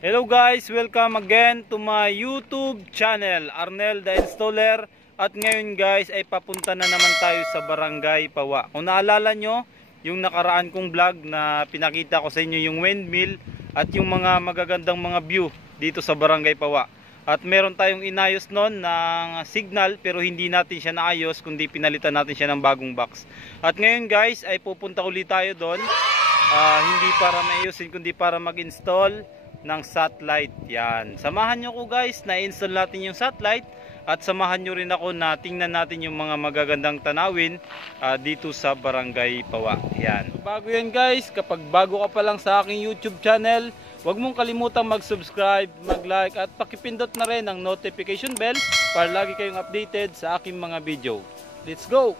Hello guys, welcome again to my YouTube channel, Arnel the Installer. At ngayon guys ay papunta na naman tayo sa Barangay Pawa. Kung naalala nyo, yung nakaraan kong vlog na pinakita ko sa inyo yung windmill at yung mga magagandang mga view dito sa Barangay Pawa. At meron tayong inayos noon ng signal pero hindi natin siya naayos kundi pinalitan natin siya ng bagong box. At ngayon guys ay pupunta ulit tayo doon. Hindi para maayusin kundi para mag-install ng satellite. Yan. Samahan nyo ko guys na install natin yung satellite at samahan nyo rin ako na tingnan natin yung mga magagandang tanawin dito sa Barangay Pawa. Yan. Bago yan guys, kapag bago ka pa lang sa aking YouTube channel, huwag mong kalimutang mag-subscribe, mag-like at pakipindot na rin ang notification bell para lagi kayong updated sa aking mga video. Let's go!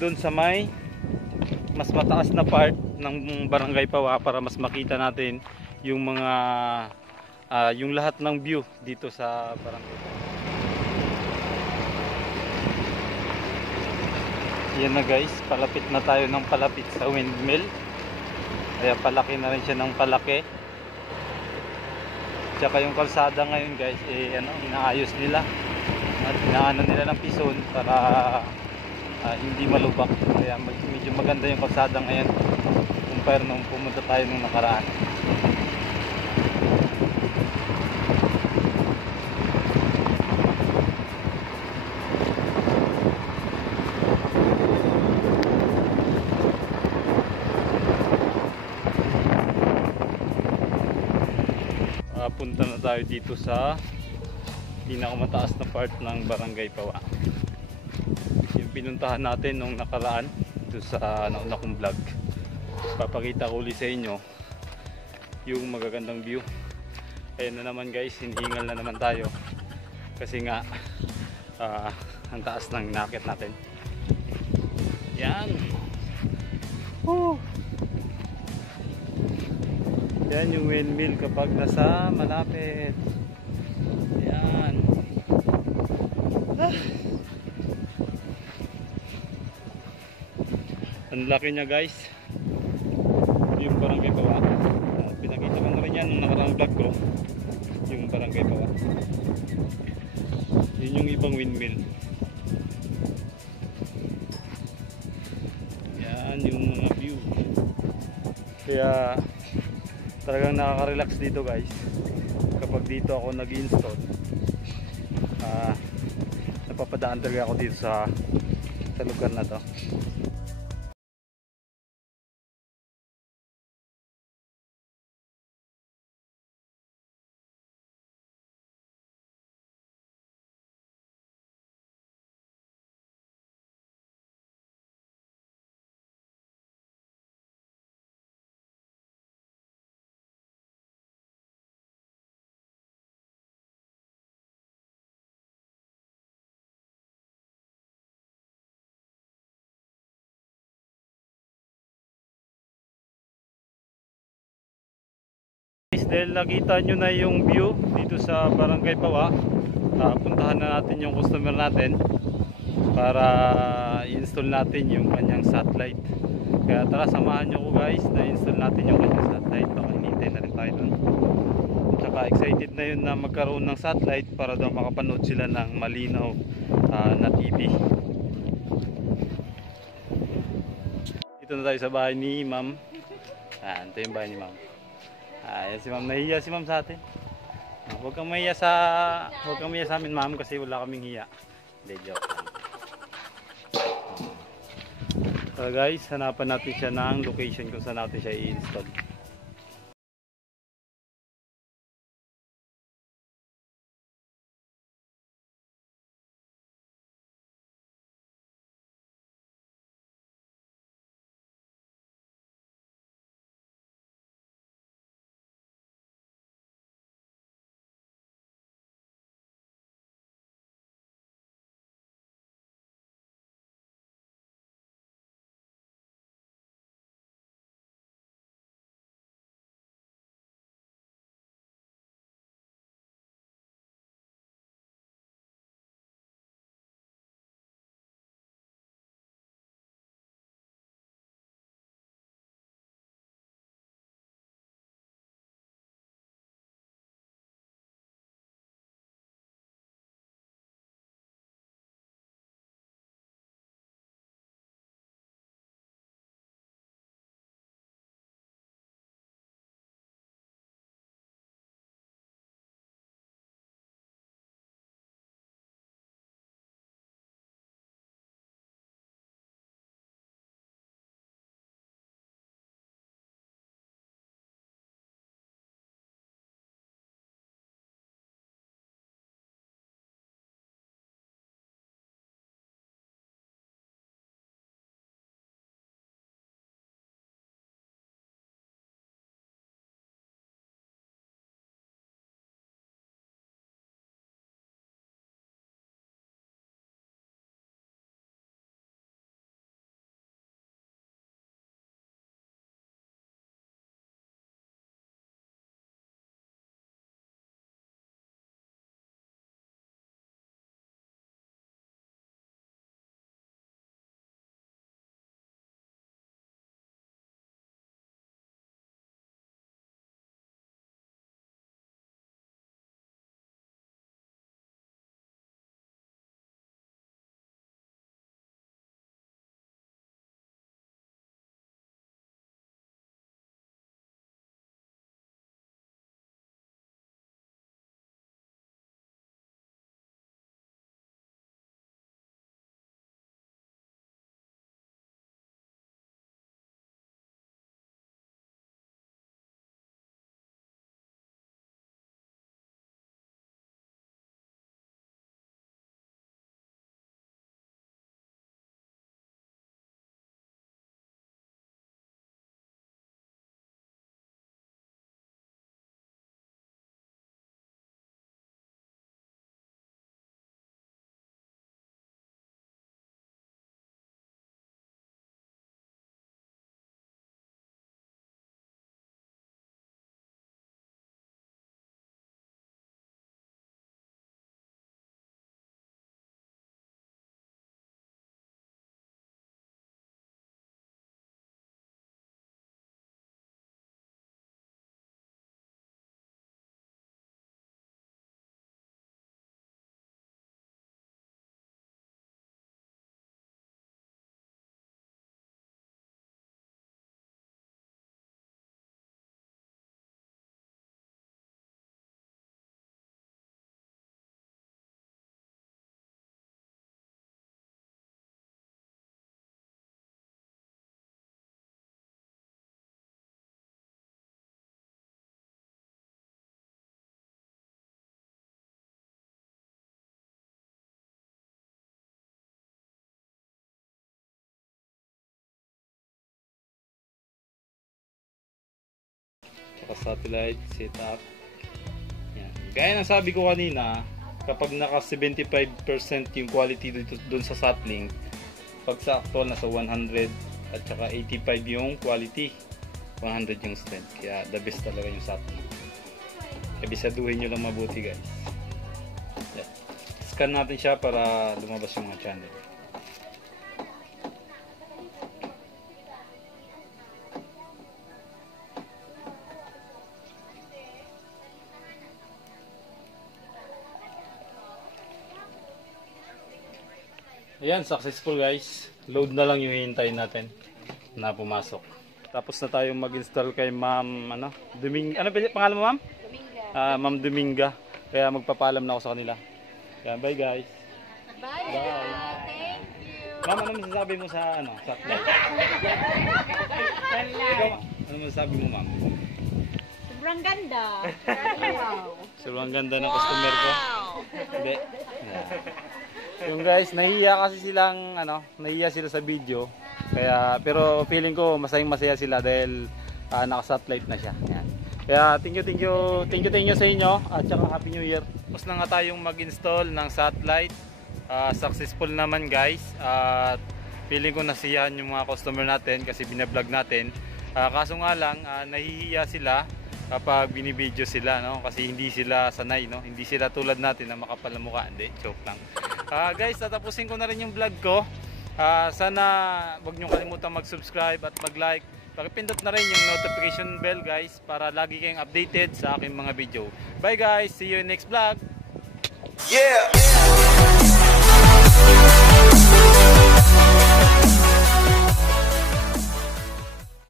Doon sa may mas mataas na part ng Barangay Pawa para mas makita natin yung mga yung lahat ng view dito sa Barangay Pawa. Yan na guys, palapit na tayo ng palapit sa windmill. Kaya palaki na rin siya ng palaki. Tsaka yung kalsada ngayon guys, inaayos nila. At inaano nila ng pison para hindi malubak. Kaya medyo maganda yung kalsada ngayon compare nung pumunta tayo nung nakaraan. Punta na tayo dito sa pinakamataas na part ng Barangay Pawa. Yung pinuntahan natin nung nakaraan dito sa nauna kong vlog. Papakita ko ulit sa inyo yung magagandang view. Ayan na naman guys, hingal na naman tayo kasi nga ang taas ng nakit natin. Yan. Yan yung windmill kapag nasa malapit. Yan. Ang laki niya guys. Yung Barangay Pawa. Pinakita ko na rin yan nung nakarang vlog ko. Yung Barangay Pawa. Yun yung ibang windmill. Yan yung mga view. Kaya talagang nakaka-relax dito guys kapag dito ako nag-install. Napapadaan talaga ako dito sa lugar na to. dahil nakita nyo na yung view dito sa Barangay Pawa, puntahan na natin yung customer natin para i-install natin yung kanyang satellite. Kaya tara, samahan nyo ko guys na install natin yung kanyang satellite. Baka hinintay na rin tayo dun. Tsaka excited na yun na magkaroon ng satellite para daw makapanood sila ng malinaw na TV. Dito na tayo sa bahay ni ma'am. Ito yung bahay ni ma'am. Ayan si ma'am, nahiya si ma'am sa atin. Huwag kang mahiya sa amin ma'am kasi wala kaming hiya. Hindi, joke lang. So guys, hanapan natin siya ng location kung saan natin siya i-install. Satellite setup. Yan. Gaya ng sabi ko kanina, kapag naka 75% yung quality dito dun sa Satlink, pag sa actual nasa 100 at saka 85 yung quality, 100 yung strength. Kaya the best talaga yung Satlink. Kabisaduhin nyo lang mabuti guys. Yan. Scan natin siya para lumabas yung mga channel. Ayan, successful guys. Load na lang yung hihintayin natin na pumasok. Tapos na tayong mag-install kay Ma'am Dominga. Ano pangalan mo, Ma'am? Dominga. Ma'am Dominga. Kaya magpapaalam na ako sa kanila. Ayan, bye guys. Bye. Thank you. Ma'am, ano masasabi mo sa satellite? Ikaw, ano masasabi mo, Ma'am? Sobrang ganda. Wow. Sobrang ganda ng customer ko. Hindi. Yeah. Yung guys, nahiya kasi silang nahiya sila sa video. Kaya pero feeling ko masayang-masaya sila dahil naka-satellite na siya. Yan. Kaya thank you sa inyo at saka Happy New Year. Tapos na nga tayong mag-install ng satellite. Successful naman guys. At feeling ko nasiyahan yung mga customer natin kasi binablog natin. Kaso nga lang nahihiya sila kapag binibideo sila, no? Kasi hindi sila sanay, no? Hindi sila tulad natin na makapal na mukha. Hindi, joke lang. Guys, tatapusin ko na rin yung vlog ko. Sana wag nyo kalimutan mag-subscribe at mag-like. Pakipindot na rin yung notification bell guys para lagi kayong updated sa aking mga video. Bye guys, see you in next vlog. Yeah.